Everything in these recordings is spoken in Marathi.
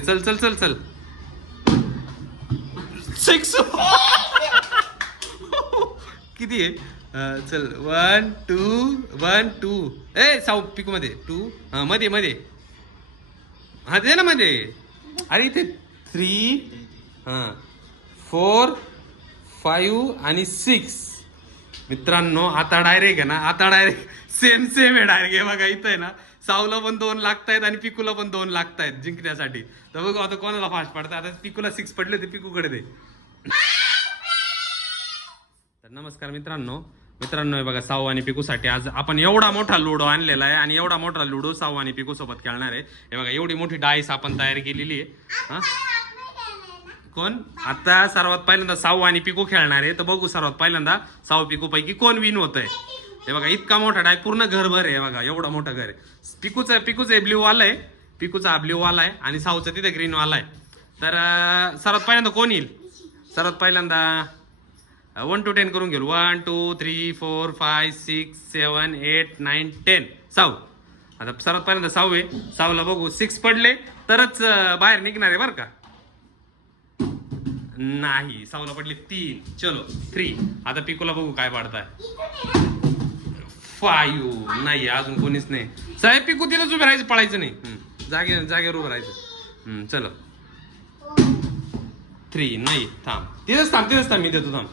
चल चल चल चल 6 किती आहे चल 1 2 1 2 ए साऊ पिकू मध्ये 2 हा मध्ये मध्ये हा दे ना मध्ये अरे इथे 3 हा 4 5 आणि 6 मित्रांनो आता डायरेक्ट आहे ना आता डायरेक्ट सेम सेम आहे डायरेक्ट हे बघा इथं आहे ना साऊला पण 2 लागतायत आणि पिकूला पण 2 लागतायत जिंकण्यासाठी तर बघू आता कोणाला फास्ट पडतं आता पिकूला 6 पडले ते पिकूकडे दे तर नमस्कार मित्रांनो हे बघा साऊ आणि पिकूसाठी आज आपण एवढा मोठा लुडो आणलेला आहे आणि एवढा मोठा लुडो साऊ आणि पिकू सोबत खेळणार आहे हे बघा एवढी मोठी डाईस आपण तयार केलेली आहे हा कोण आता सर्वात पहिल्यांदा साऊ आणि पिकू खेळणार आहे तर बघू सर्वात पहिल्यांदा साऊ पिकू पैकी कोण विन होत आहे हे बघा इतका मोठा डाय पूर्ण घरभर आहे बघा एवढा मोठा घर आहे पिकूचं ब्ल्यू वाला आहे पिकूचा ब्ल्यू वाला आहे आणि साऊचा तिथे ग्रीन वाला आहे तर सर्वात पहिल्यांदा कोण येईल सर्वात पहिल्यांदा 1 to 10 करून घेऊ 1 2 3 4 5 6 7 8 9 10 साऊ आता सर्वात पहिल्यांदा साऊ आहे साऊला बघू 6 पडले तरच बाहेर निघणार आहे बरं का नाही साऊला पडले 3 चलो 3 आता पिकूला बघू काय पाडताय 5 नाही अजून कोणीच नाही साहेब पिकू तिथंच उभे राहायचं पळायचं नाही जागेवर उभं राहायचं चलो 3 नाही थांब तिथंच थांब मी देतो थांब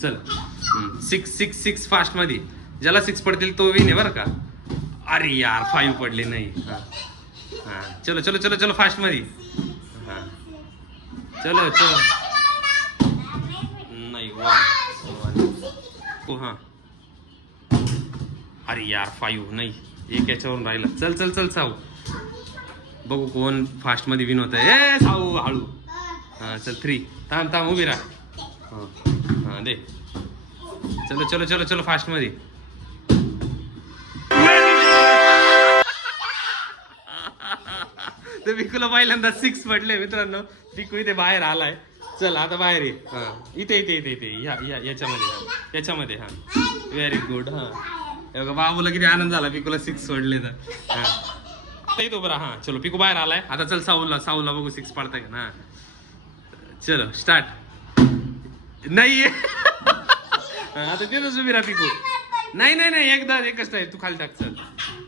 चल 6 फास्ट मध्ये ज्याला 6 पडतील तो विन आहे बरं का अरे यार 5 पडले नाही हा चलो चलो चलो चलो फास्ट मध्ये हा चलो चलो नाही 1 हा अरे यार 5 नाही एक याच्यावरून राहिला चल चल चल साऊ बघू कोण फास्ट मध्ये विन होत आहे ए साऊ हळू हा चल 3 थांब उभी राहा हा दे चलो चलो चलो चलो फास्ट मध्ये तर पिकूला पहिल्यांदा 6 पडले मित्रांनो पिकू इथे बाहेर आलाय चल आता बाहेर ये हा इथे इथे इथे इथे याच्यामध्ये हा व्हेरी गुड हा बघा बाबूला किती आनंद झाला पिकूला 6 सोडले तर हा इथं बरं हा चलो पिकू बाहेर आलाय आता चल साऊला बघू 6 पडताय का ना चलो स्टार्ट नाही आता तिथंच उभी राहा पिकू नाही एकदा एकच नाही तू खाली टाक चल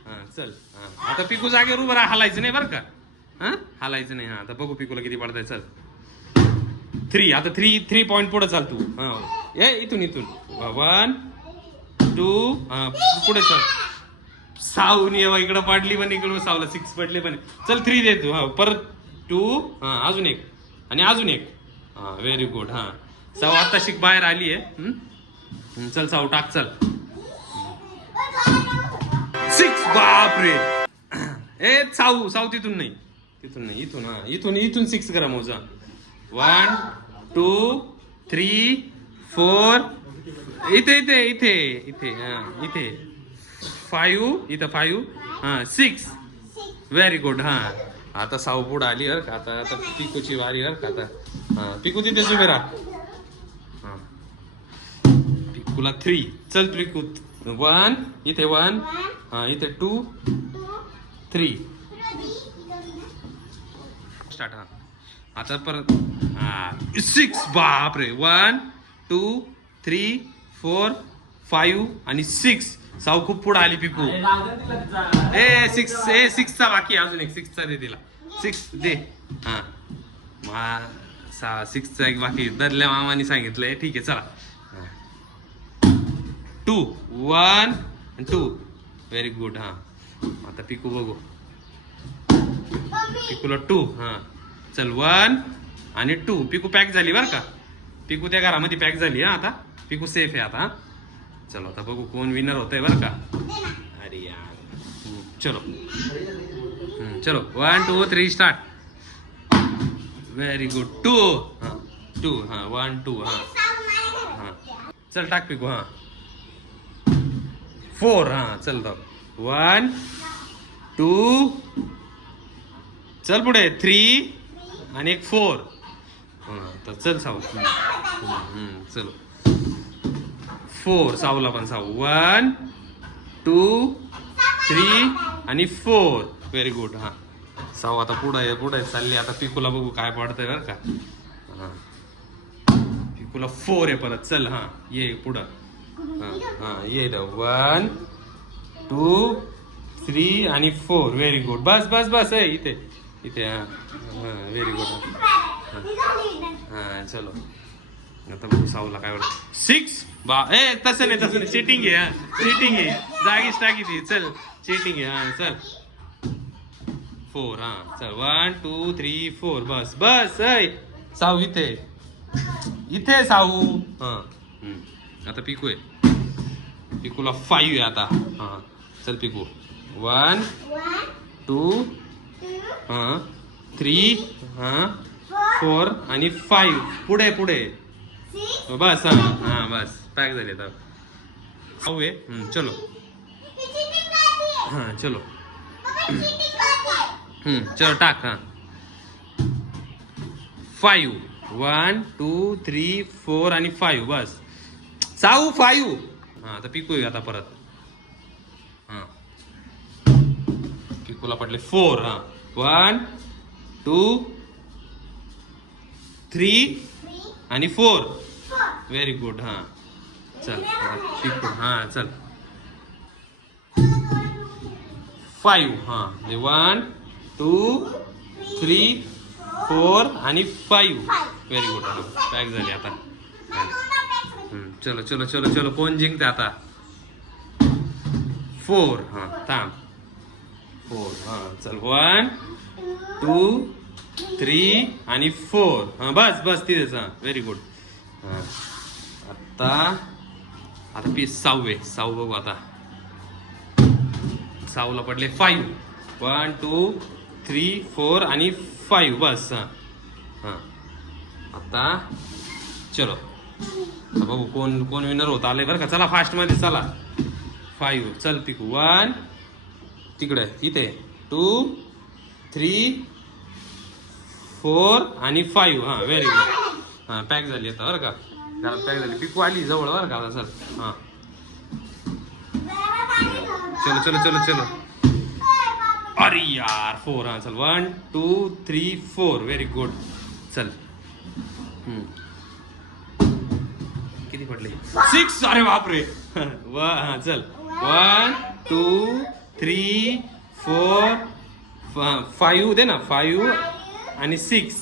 हा चल हा आता पिकू जागेवर उभं राहा हलायचं नाही बरं का हा हलायचं नाही हा आता बघू पिकूला किती पडताय चल 3 आता 3 पॉईंट पुढे चाल तू हा ए इथून 1 2 हा पुढे चल साऊन इकडं पडली पण इकडं साऊला 6 पडले पण चल 3 दे तू हा परत 2 हा अजून एक आणि अजून एक हा व्हेरी गुड हा साऊ आता शिक बाहेर आली आहे चल साऊ टाक चल 6 बापरे ए साऊ तिथून नाही इथून 6 करा मोजा 1 2 3 4 इथे हा इथे 5 इथं 5 हा 6 व्हेरी गुड हा आता साऊ पुढे आली का आता पिकूची वारी का आता हा पिकू तिथेच उभे राहा हा पिकूला 3 चल पिकू 1 इथे 1 हा इथे 2 3 स्टार्ट हा आता परत हा 6 बापरे 1 2 3 4 5 आणि 6 साऊ खूप पुढे आली पिकू ए 6चा बाकी अजून एक 6चा दे तिला 6 दे हा 6चा एक बाकी दरल्या मामाने सांगितलंय ठीक आहे चला 2 1 2 व्हेरी गुड हा आता पिकू बघू पिकूला 2 हा चल 1 आणि 2 पिकू पॅक झाली बरं का पिकू त्या घरामध्ये पॅक झाली हा आता पिकू सेफ आहे आता चलो आता बघू कोण विनर होतंय बरं का अरे यार चलो 1 2 3 स्टार्ट व्हेरी गुड 2 हा 1 2 हा चल टाक पिकू हा 4 हा चल 1 2 चल पुढे 3 आणि एक 4 तर चल साऊ चलो 4 साऊला पण साऊ 1 2 3 आणि 4 व्हेरी गुड हा साऊ आता पुढे चालली. आता पिकूला बघू काय पडतंय बरं का. हा पिकूला 4 आहे परत. चल हा ये पुढं. हा ये 1 2 3 आणि 4. Very good. बस बस बस आहे इथे इथे. हा व्हेरी गुड. हा चलो आता बघू साऊला काय वाटतं. 6 तसं नाही चिटिंग आहे. हा चिटिंग आहे. जागीच टाकी ती. चल चिटिंग आहे. हा चल 4. हा चल 1 2 3 4. बस बस साऊ इथे इथे साऊ. हा आता पिकू आहे. पिकूला 5 आहे आता. हा चल पिकू 1 2 हा 3 हा 4 आणि 5. पुढे पुढे बस. हा हा बस पॅक झाले आता. साऊ आहे. चलो हा चलो चलो टाक. हा 5 1 2 3 4 आणि 5. बस साऊ 5. हा आता पिकू आहे आता परत. हा पिकूला पडले 4. हा 1 2 3 आणि 4. Very good. हा चल पिकू. हा चल 5. हा 1 2 3 4 आणि 5. Very good. पॅक झाली आता. चलो चलो चलो चलो कोण जिंकते आता. 4. हा थांब 4. हा चल 1 2 3 आणि 4. हा बस बस तिथेच. हा व्हेरी गुड. हा आता पीस 6 बघू आता. साऊला पडले 5 1 2 3 4 आणि 5. बस. हा आता चलो बघू कोण कोण विनर होत आले बरं का. चला फास्ट मध्ये चला. 5 चल पिकू 1 तिकडे इथे 2 3 4 आणि 5. हा व्हेरी गुड. हा पॅक झाली आता बरं का. घरात पॅक झाली. पिकू आली जवळ बरं का आता. चल हा चलो चलो चलो चलो. अरे यार 4. हा चल 1 2 3 4. Very good. चल किती पडले 6. अरे बापरे. हा चल 1 2 3 4 5 दे ना 5 आणि 6.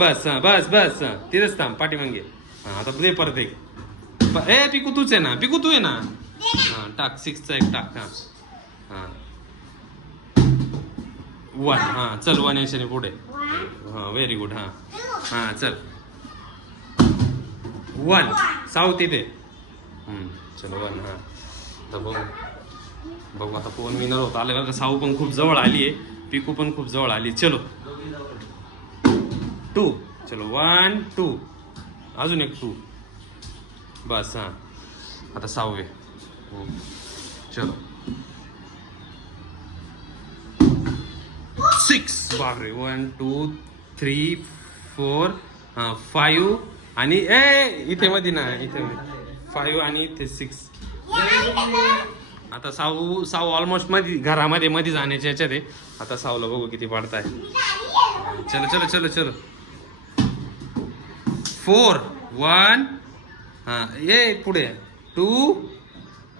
बस हा बस बस. तिथेच थांब पाठीमागे. हा आता दे परत एक. पिकू तूच आहे ना. पिकू तू आहे ना. हा टाक 6चा एक टाक. हा हा 1. हा चल 1 याच्याने पुढे. हा व्हेरी गुड. हा हा चल 1 साऊ तिथे. चलो 1. हा तर बघू आता कोण विनर होत आले बघा. साऊ पण खूप जवळ आली आहे. पिकू पण खूप जवळ आली. चलो 2. चलो 1 2 अजून एक 2. बस. हा आता 6 आहे. चलो 6. बापरे 1 2 3 4 5 आणि इथे मध्ये ना इथे 5 आणि इथे 6. आता साऊ ऑलमोस्ट मध्ये घरामध्ये मध्ये जाण्याच्या याच्यात आहे. आता साऊला बघू किती पडताय. चलो चलो चलो चलो 4 1 हा पुढे 2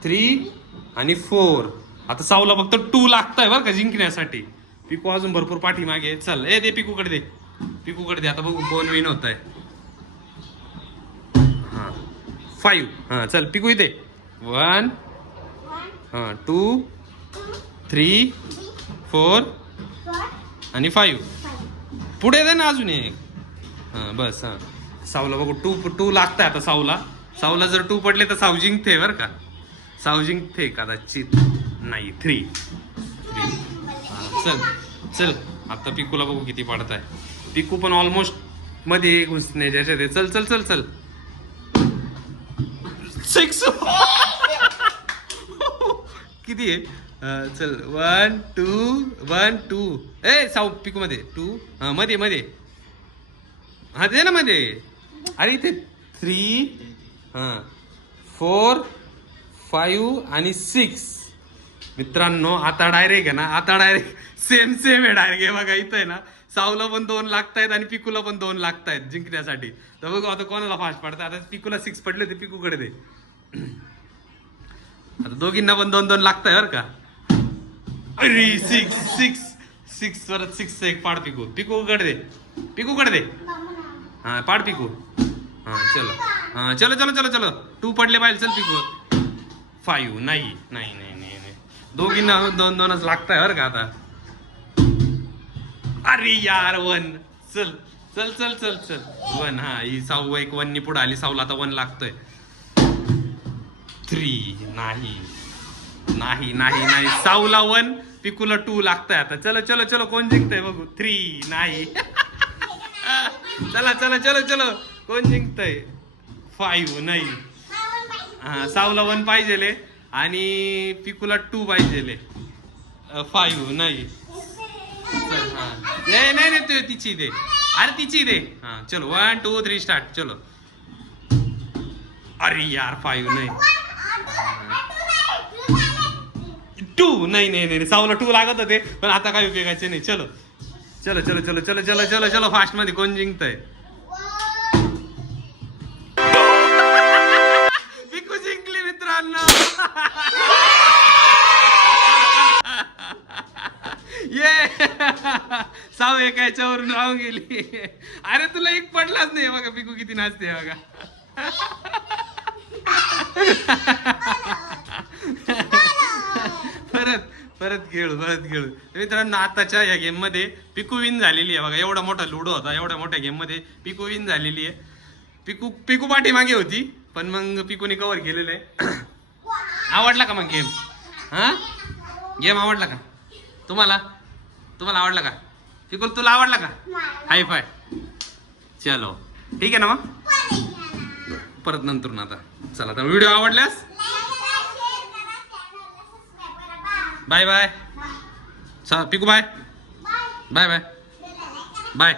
3 आणि 4. आता साऊला फक्त 2 लागताय बरं का जिंकण्यासाठी. पिकू अजून भरपूर पाठी मागे. चल दे पिकूकडे दे. पिकूकडे दे. आता बघू कोण विन होत आहे. हा 5. हा चल पिकू इथे 1 हा 2 3 4 आणि 5. पुढे दे ना अजून एक. हा बस. हा साऊला बघू 2 लागताय आता. साऊला जर 2 पडले तर साऊ जिंकते बरं का. साऊ जिंकते कदाचित. नाही 3. चल चल आता पिकूला बघू किती पडत आहे. पिकू पण ऑलमोस्ट मध्ये घुसणे ज्याच्यात. चल चल चल चल 6. किती आहे. चल 1 2 साऊ पिकू मध्ये 2. हा मध्ये मध्ये. हा दे ना मध्ये. अरे इथे 3 हा 4 5 आणि 6. मित्रांनो आता डायरेक्ट आहे ना. आता डायरेक्ट सेम सेम आहे डायरेक्ट. हे बघा इथं आहे ना, सावला पण 2 लागतायत आणि पिकूला पण 2 लागतायत जिंकण्यासाठी. तर बघू आता कोणाला फास्ट पडतं. आता पिकूला 6 पडले होते, पिकूकडे दे. आता दोघींना पण 2-2 लागताय बरं का. अरे 6 परत 6 एक पाड पिकू. पिकूकडे दे, पिकूकडे दे. हा पाड पिकू. हा चलो, हा चलो चलो चलो चलो. 2 पडले पाहिजे. चल पिकू. 5 नाही नाही नाही नाही नाही. दोघींना 2-2च लागताय बरं का आता. अरे यार 1. चल चल चल चल चल 1. हा ही साऊ एक 1 नी पुढे आली. साऊला आता 1 लागतोय. 3 नाही नाही नाही नाही. साऊला 1, पिकूला 2 लागतंय आता. चलो चलो चलो कोण जिंकतंय बघू. 3 नाही. चला चला चलो चलो कोण जिंकतंय. 5 नाही. हा साऊला 1 पाहिजेले आणि पिकूला 2 पाहिजेले. 5 नाही. चल हा नाही नाही नाही तिची दे. अरे तिची दे. हा चलो 1 2 3 स्टार्ट. चलो. अरे यार 5 नाही. 2 नाही नाही नाही. साऊला 2 लागत होते पण आता काय उपयोगाचे नाही. चलो चलो चलो चलो चलो चलो चलो चलो फास्ट मध्ये कोण जिंकतंय. पिकू जिंकली मित्रांनो. ये साऊ एका याच्यावरून राहून गेली. अरे तुला एक पडलाच नाही. बघा पिकू किती नाचते बघा. परत परत खेळू परत खेळू. मित्रांनो आताच्या या गेम मध्ये पिकू विन झालेली आहे बघा. एवढा मोठा लुडो होता. एवढ्या मोठ्या गेम मध्ये पिकू विन झालेली आहे. पिकू पिकू पाठी मागे होती पण मग पिकूने कव्हर केलेलं आहे. आवडला का मग गेम. हा गेम आवडला का तुम्हाला. तुम्हाला आवडला का पिकू. तुला आवडला का. हाय फाय. चलो ठीक आहे ना मग. परत नंतर ना आता. चला तर व्हिडिओ आवडल्यास बाय बाय. पिकू बाय बाय बाय बाय.